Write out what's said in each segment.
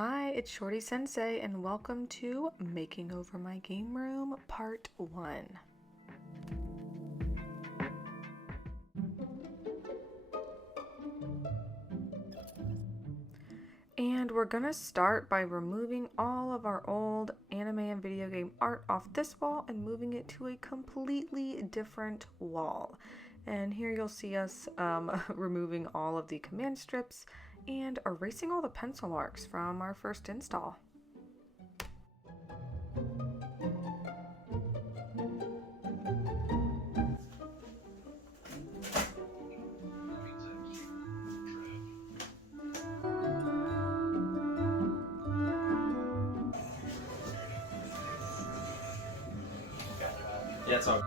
Hi, it's Shorty Sensei and welcome to Making Over My Game Room Part 1. And we're gonna start by removing all of our old anime and video game art off this wall and moving it to a completely different wall. And here you'll see us removing all of the command strips and erasing all the pencil marks from our first install. Yeah, it's all.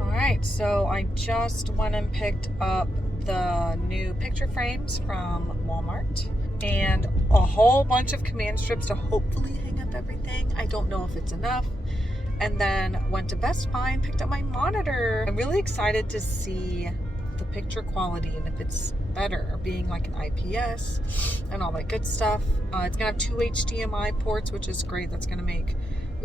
Alright, so I just went and picked up the new picture frames from Walmart and a whole bunch of command strips to hopefully hang up everything. I don't know if it's enough. And then went to Best Buy and picked up my monitor. I'm really excited to see the picture quality and if it's better, being like an IPS and all that good stuff. It's gonna have 2 HDMI ports, which is great. That's gonna make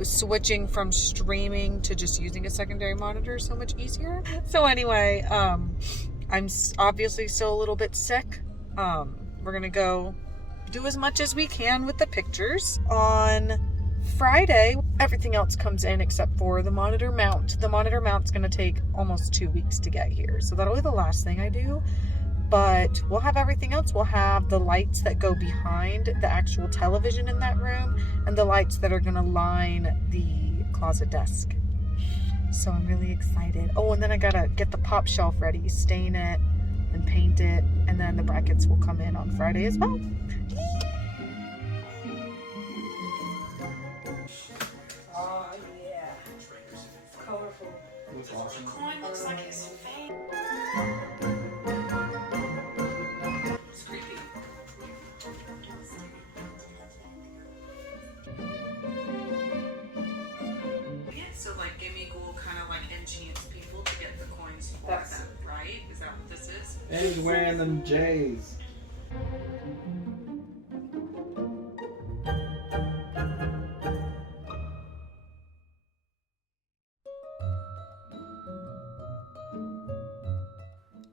switching from streaming to just using a secondary monitor so much easier. So anyway, I'm obviously still a little bit sick. We're gonna go do as much as we can with the pictures. On Friday, everything else comes in except for the monitor mount. The monitor mount's gonna take almost 2 weeks to get here, so that'll be the last thing I do. But we'll have everything else. We'll have the lights that go behind the actual television in that room and the lights that are gonna line the closet desk. So I'm really excited. Oh, and then I gotta get the pop shelf ready, stain it and paint it, and then the brackets will come in on Friday as well. Oh yeah, colorful. Looks awesome. The coin looks like his face. So like Gimme Ghoul kind of like enchants people to get the coins for them, right? Is that what this is? And he's wearing them J's.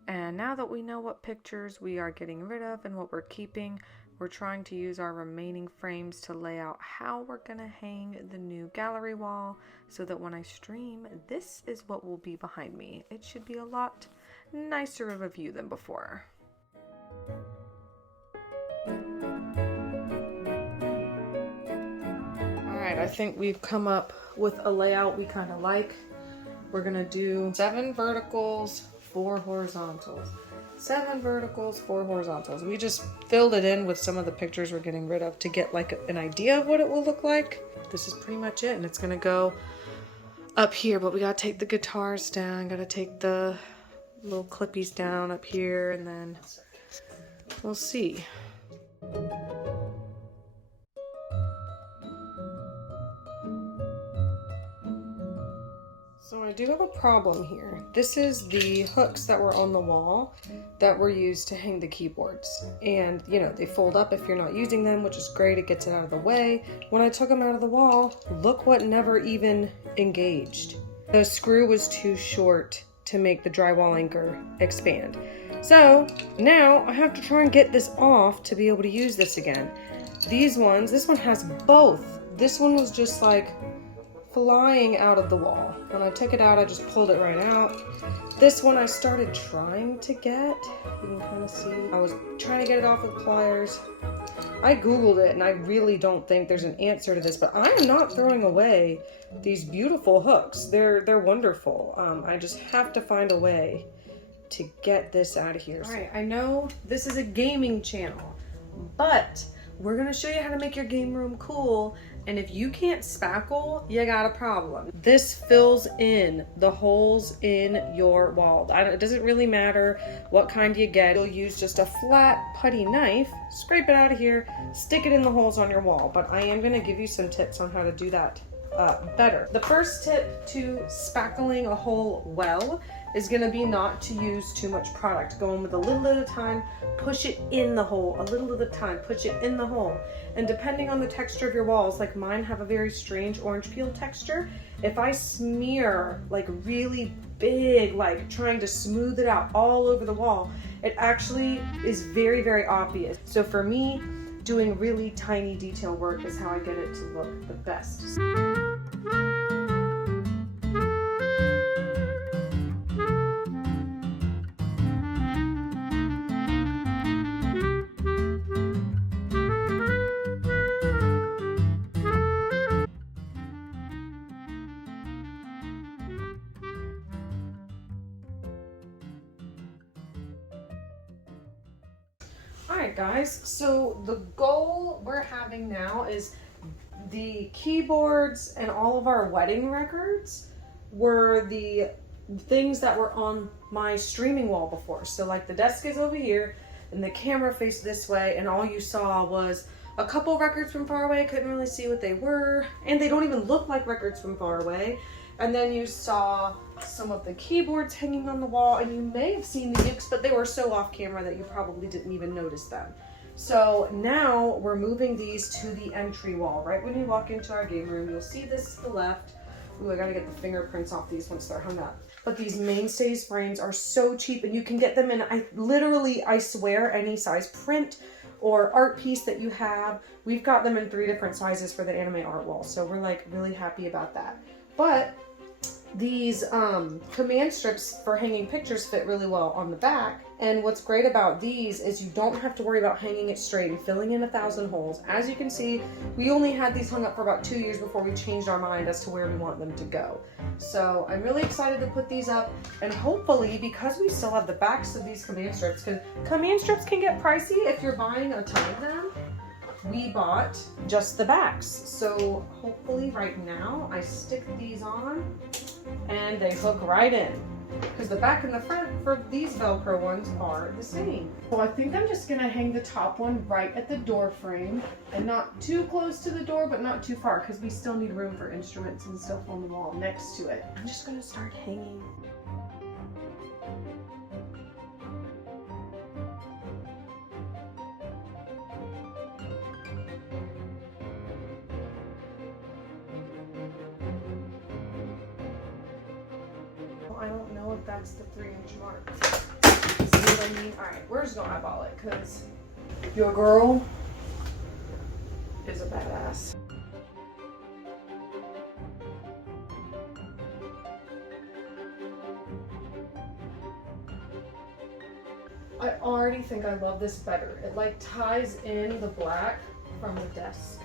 And now that we know what pictures we are getting rid of and what we're keeping, we're trying to use our remaining frames to lay out how we're gonna hang the new gallery wall so that when I stream, this is what will be behind me. It should be a lot nicer of a view than before. Alright, I think we've come up with a layout we kind of like. We're gonna do 7 verticals, 4 horizontals. 7 verticals, 4 horizontals. We just filled it in with some of the pictures we're getting rid of to get like an idea of what it will look like. This is pretty much it, and it's gonna go up here, but we gotta take the guitars down, gotta take the little clippies down up here, and then we'll see. So I do have a problem here. This is the hooks that were on the wall that were used to hang the keyboards. And, you know, they fold up if you're not using them, which is great. It gets it out of the way. When I took them out of the wall, look what never even engaged. The screw was too short to make the drywall anchor expand. So now I have to try and get this off to be able to use this again. These ones, this one has both. This one was just like flying out of the wall. When I took it out, I just pulled it right out. This one I started trying to get. You can kind of see. I was trying to get it off with pliers. I Googled it and I really don't think there's an answer to this, but I am not throwing away these beautiful hooks. They're wonderful. I just have to find a way to get this out of here. All right, I know this is a gaming channel, but we're gonna show you how to make your game room cool. And if you can't spackle, you got a problem. This fills in the holes in your wall. It doesn't really matter what kind you get. You'll use just a flat putty knife, scrape it out of here, stick it in the holes on your wall. But I am gonna give you some tips on how to do that better. The first tip to spackling a hole well is gonna be not to use too much product. Go in with a little at a time, push it in the hole, a little at a time, push it in the hole. And depending on the texture of your walls, like mine have a very strange orange peel texture, if I smear like really big, like trying to smooth it out all over the wall, it actually is very, very obvious. So for me, doing really tiny detail work is how I get it to look the best. Alright guys, so the goal we're having now is the keyboards and all of our wedding records were the things that were on my streaming wall before. So like the desk is over here and the camera faced this way, and all you saw was a couple records from far away. Couldn't really see what they were, and they don't even look like records from far away. And then you saw some of the keyboards hanging on the wall, and you may have seen the ukes, but they were so off camera that you probably didn't even notice them. So now we're moving these to the entry wall. Right when you walk into our game room, you'll see this to the left. Ooh, I gotta get the fingerprints off these once they're hung up. But these mainstays frames are so cheap, and you can get them in, I swear, any size print or art piece that you have. We've got them in 3 different sizes for the anime art wall, so we're like really happy about that. But these command strips for hanging pictures fit really well on the back. And what's great about these is you don't have to worry about hanging it straight and filling in 1,000 holes. As you can see, we only had these hung up for about 2 years before we changed our mind as to where we want them to go. So I'm really excited to put these up, and hopefully, because we still have the backs of these command strips, because command strips can get pricey if you're buying a ton of them. We bought just the backs. So hopefully right now I stick these on and they hook right in, because the back and the front for these Velcro ones are the same. So I think I'm just gonna hang the top one right at the door frame, and not too close to the door, but not too far, because we still need room for instruments and stuff on the wall next to it. I'm just gonna start hanging. I don't know if that's the 3-inch mark. See what I mean? Alright, we're just gonna eyeball it, because your girl is a badass. I already think I love this better. It like ties in the black from the desk.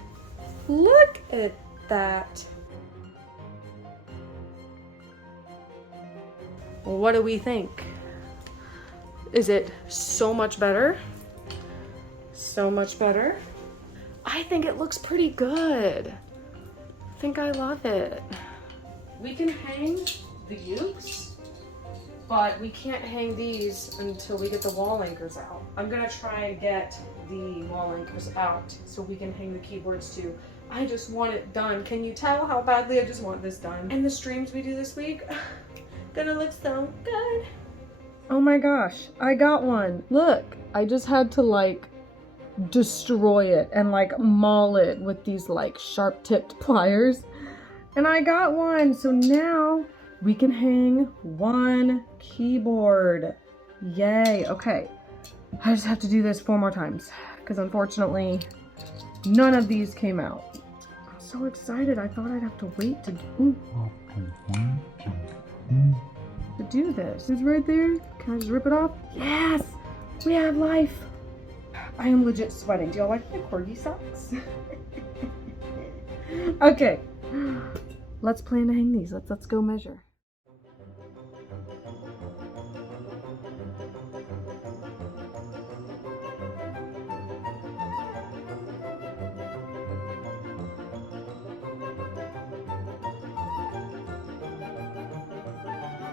Look at that. What do we think? Is it so much better? So much better? I think it looks pretty good. I think I love it. We can hang the ukes, but we can't hang these until we get the wall anchors out. I'm gonna try and get the wall anchors out so we can hang the keyboards too. I just want it done. Can you tell how badly I just want this done? And the streams we do this week, gonna look so good. Oh my gosh, I got one. Look, I just had to like destroy it and like maul it with these like sharp tipped pliers. And I got one, so now we can hang one keyboard. Yay, okay. I just have to do this 4 more times, because unfortunately, none of these came out. I'm so excited, I thought I'd have to wait to do this. It's right there. Can I just rip it off? Yes! We have life! I am legit sweating. Do y'all like my corgi socks? Okay. Let's plan to hang these. Let's go measure.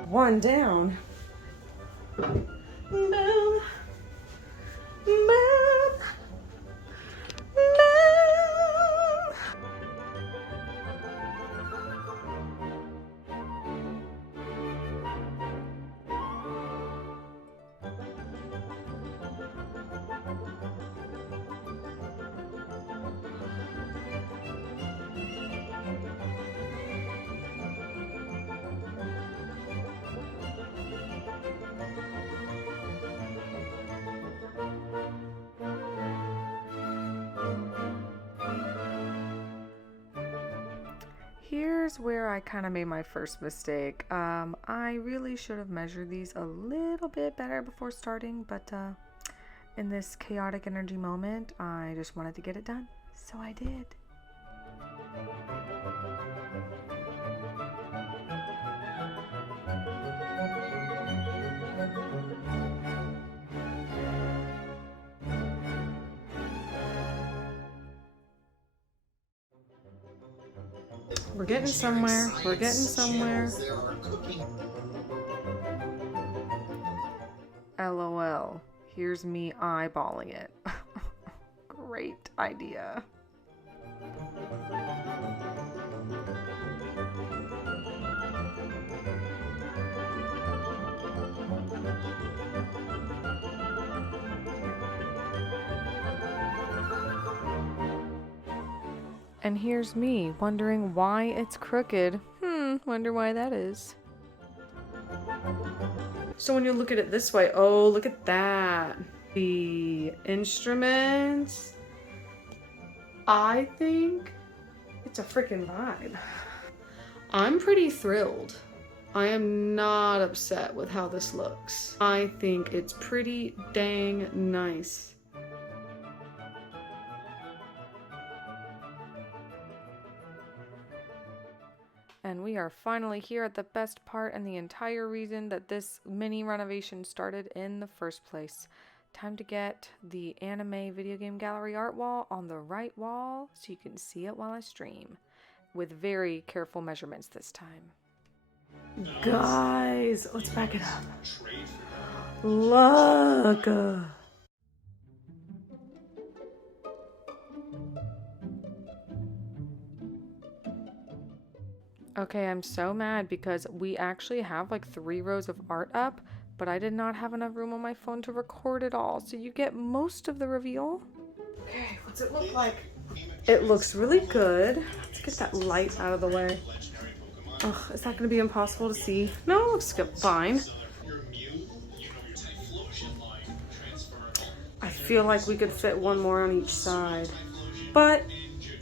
One down. Boom. Boom. Boom. here's where I kind of made my first mistake. I really should have measured these a little bit better before starting, but in this chaotic energy moment, I just wanted to get it done, so I did. We're getting somewhere. We're getting somewhere. LOL. Here's me eyeballing it. Great idea. And here's me wondering why it's crooked. Wonder why that is. So when you look at it this way, oh, look at that. The instruments. I think it's a freaking vibe. I'm pretty thrilled. I am not upset with how this looks. I think it's pretty dang nice. And we are finally here at the best part and the entire reason that this mini renovation started in the first place. Time to get the anime video game gallery art wall on the right wall so you can see it while I stream. With very careful measurements this time. Guys, let's back it up. Look! Okay, I'm so mad because we actually have like 3 rows of art up, but I did not have enough room on my phone to record it all, so you get most of the reveal. Okay, what's it look like? It looks really good. Let's get that light out of the way. Ugh, is that gonna be impossible to see? No, it looks good, fine. I feel like we could fit one more on each side, but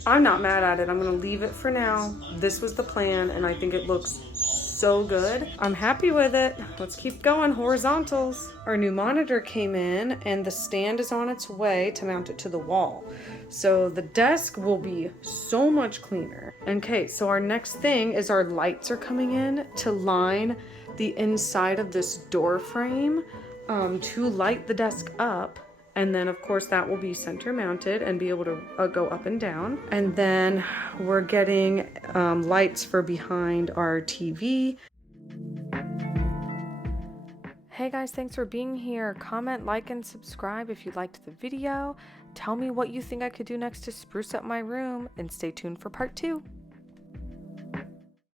I'm not mad at it. I'm gonna leave it for now. This was the plan and I think it looks so good. I'm happy with it. Let's keep going, horizontals. Our new monitor came in and the stand is on its way to mount it to the wall. So the desk will be so much cleaner. Okay, so our next thing is our lights are coming in to line the inside of this door frame to light the desk up. And then of course that will be center mounted and be able to go up and down. And then we're getting lights for behind our TV. Hey guys, thanks for being here. Comment, like, and subscribe if you liked the video. Tell me what you think I could do next to spruce up my room, and stay tuned for part 2.